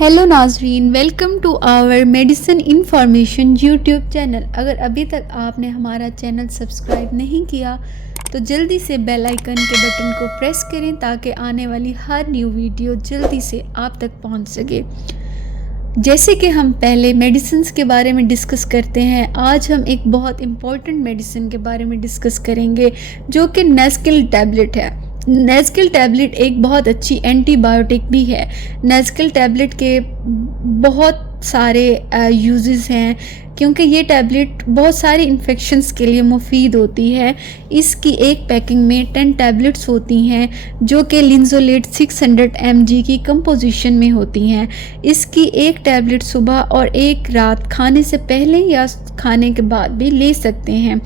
Hello नाजरीन, welcome to our medicine information YouTube channel. अगर अभी तक आपने हमारा चैनल सब्सक्राइब नहीं किया तो जल्दी से बेल आइकन के बटन को प्रेस करें ताकि आने वाली हर न्यू वीडियो जल्दी से आप तक पहुंच सके। जैसे कि हम पहले मेडिसिन्स के बारे में डिस्कस करते हैं, आज हम एक बहुत इम्पॉर्टेंट मेडिसिन के बारे में डिस्कस करेंगे जो कि नेस्किल टैबलेट है। नेस्किल टैबलेट एक बहुत अच्छी एंटीबायोटिक भी है। नेस्किल टैबलेट के बहुत सारे यूजेस हैं क्योंकि ये टैबलेट बहुत सारे इन्फेक्शंस के लिए मुफीद होती है। इसकी एक पैकिंग में 10 टैबलेट्स होती हैं जो कि लिंजोलेट 600 mg की कंपोजिशन में होती हैं। इसकी एक टैबलेट सुबह और एक रात खाने से पहले या खाने के बाद भी ले सकते हैं।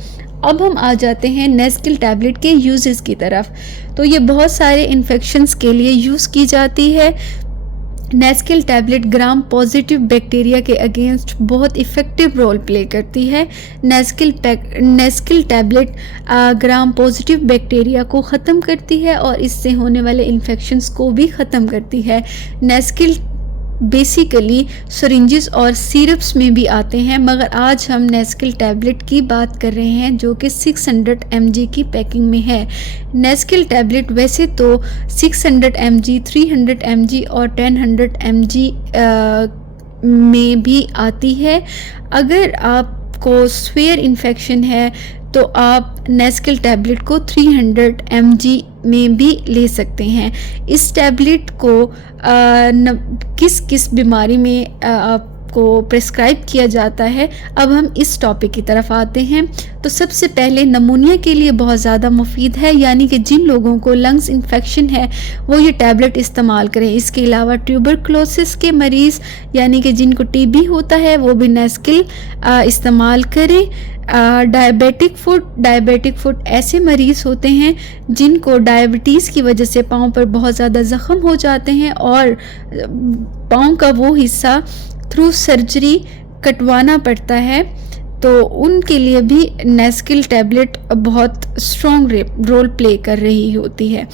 अब हम आ जाते हैं नेस्किल टैबलेट के यूजेस की तरफ। तो ये बहुत सारे इन्फेक्शंस के लिए यूज़ की जाती है। नेस्किल टैबलेट ग्राम पॉजिटिव बैक्टीरिया के अगेंस्ट बहुत इफ़ेक्टिव रोल प्ले करती है। नेस्किल टैबलेट ग्राम पॉजिटिव बैक्टीरिया को ख़त्म करती है और इससे होने वाले इन्फेक्शंस को भी ख़त्म करती है। नेस्किल बेसिकली सिरिंजेस और सिरप्स में भी आते हैं, मगर आज हम नेस्किल टैबलेट की बात कर रहे हैं जो कि 600 mg की पैकिंग में है। नेस्किल टैबलेट वैसे तो 600 mg, 300 mg और 1000 mg में भी आती है। अगर आपको स्वेयर इन्फेक्शन है तो आप नेस्किल टैबलेट को 300 mg में भी ले सकते हैं। इस टैबलेट को किस किस बीमारी में आपको प्रिस्क्राइब किया जाता है, अब हम इस टॉपिक की तरफ आते हैं। तो सबसे पहले नमूनिया के लिए बहुत ज़्यादा मुफीद है, यानी कि जिन लोगों को लंग्स इन्फेक्शन है वो ये टैबलेट इस्तेमाल करें। इसके अलावा ट्यूबरक्लोसिस के मरीज़ यानी कि जिनको टीबी होता है वो भी नेस्किल इस्तेमाल करें। डायबिटिक फुट ऐसे मरीज़ होते हैं जिनको डायबिटीज़ की वजह से पाँव पर बहुत ज़्यादा ज़ख्म हो जाते हैं और पाँव का वो हिस्सा थ्रू सर्जरी कटवाना पड़ता है, तो उनके लिए भी नेस्किल टैबलेट बहुत स्ट्रॉन्ग रोल प्ले कर रही होती है।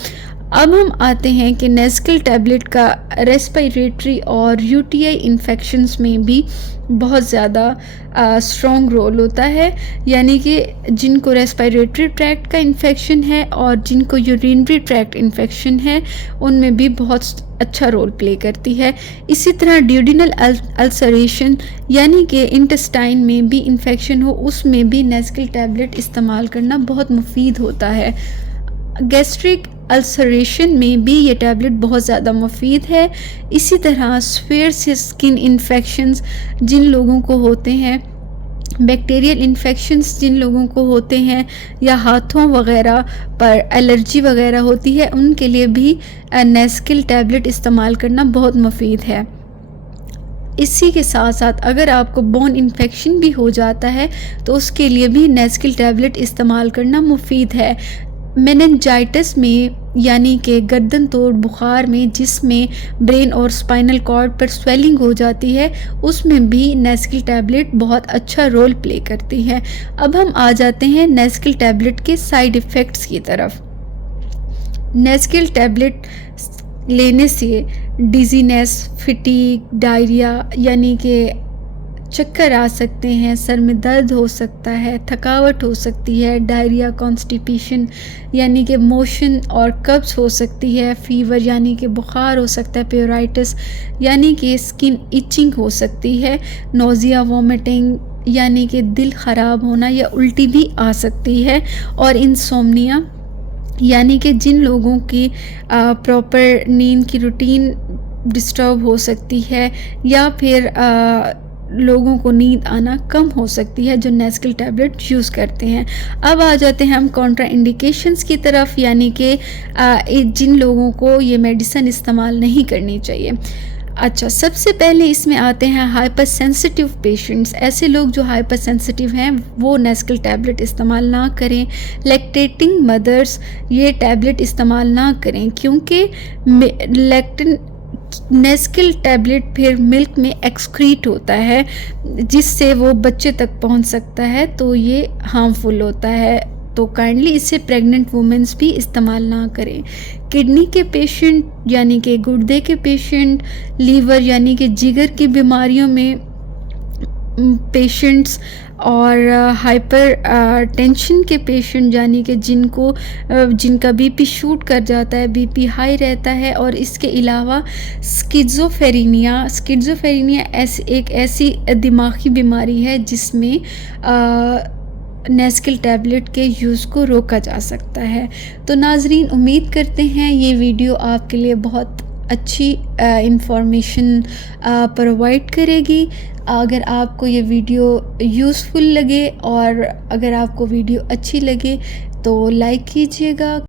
अब हम आते हैं कि नेस्किल टैबलेट का रेस्पिरेटरी और यूटीआई इन्फेक्शंस में भी बहुत ज़्यादा स्ट्रॉन्ग रोल होता है, यानी कि जिनको रेस्पिरेटरी ट्रैक्ट का इन्फेक्शन है और जिनको यूरिनरी ट्रैक्ट इन्फेक्शन है उनमें भी बहुत अच्छा रोल प्ले करती है। इसी तरह ड्यूडिनल अल्सरेशन यानी कि इंटेस्टाइन में भी इन्फेक्शन हो, उसमें भी नेस्किल टैबलेट इस्तेमाल करना बहुत मुफीद होता है। गैस्ट्रिक अल्सरेशन में भी ये टैबलेट बहुत ज़्यादा मुफीद है। इसी तरह स्फेयर स्किन इन्फेक्शंस जिन लोगों को होते हैं, बैक्टीरियल इन्फेक्शंस जिन लोगों को होते हैं या हाथों वगैरह पर एलर्जी वगैरह होती है, उनके लिए भी नेस्किल टैबलेट इस्तेमाल करना बहुत मुफीद है। इसी के साथ साथ अगर आपको बोन इन्फेक्शन भी हो जाता है तो उसके लिए भी नेस्किल टैबलेट इस्तेमाल करना मुफीद है। मेनिंजाइटिस में यानी कि गर्दन तोड़ बुखार में जिसमें ब्रेन और स्पाइनल कॉर्ड पर स्वेलिंग हो जाती है, उसमें भी नेस्किल टैबलेट बहुत अच्छा रोल प्ले करती है। अब हम आ जाते हैं नेस्किल टैबलेट के साइड इफ़ेक्ट्स की तरफ। नेस्किल टैबलेट लेने से डिजीनेस, फिटीग, डायरिया यानी कि चक्कर आ सकते हैं, सर में दर्द हो सकता है, थकावट हो सकती है, डायरिया, कॉन्स्टिपेशन यानी कि मोशन और कब्ज़ हो सकती है, फीवर यानी कि बुखार हो सकता है, प्योराइटिस यानी कि स्किन इचिंग हो सकती है, नोज़िया, वोमिटिंग यानी कि दिल ख़राब होना या उल्टी भी आ सकती है, और इंसोम्निया यानी कि जिन लोगों की प्रॉपर नींद की रूटीन डिस्टर्ब हो सकती है या फिर लोगों को नींद आना कम हो सकती है, जो नेस्किल टैबलेट यूज़ करते हैं। अब आ जाते हैं हम कॉन्ट्रा इंडिकेशंस की तरफ, यानी कि जिन लोगों को ये मेडिसिन इस्तेमाल नहीं करनी चाहिए। अच्छा, सबसे पहले इसमें आते हैं हाइपर सेंसिटिव पेशेंट्स। ऐसे लोग जो हाइपर सेंसिटिव हैं वो नेस्किल टैबलेट इस्तेमाल ना करें। लैक्टेटिंग मदर्स ये टैबलेट इस्तेमाल ना करें क्योंकि नेस्किल टैबलेट फिर मिल्क में एक्सक्रीट होता है जिससे वो बच्चे तक पहुंच सकता है, तो ये हार्मफुल होता है तो काइंडली इसे प्रेग्नेंट वुमेंस भी इस्तेमाल ना करें। किडनी के पेशेंट यानी कि गुर्दे के पेशेंट, लीवर यानी कि जिगर की बीमारियों में पेशेंट्स और हाइपर टेंशन के पेशेंट यानी कि जिनका बीपी शूट कर जाता है, बीपी हाई रहता है, और इसके अलावा स्किज़ोफ्रेनिया एक ऐसी दिमागी बीमारी है जिसमें नेस्किल टैबलेट के यूज़ को रोका जा सकता है। तो नाजरीन, उम्मीद करते हैं ये वीडियो आपके लिए बहुत अच्छी इंफॉर्मेशन प्रोवाइड करेगी। अगर आपको ये वीडियो यूज़फुल लगे और अगर आपको वीडियो अच्छी लगे तो लाइक कीजिएगा।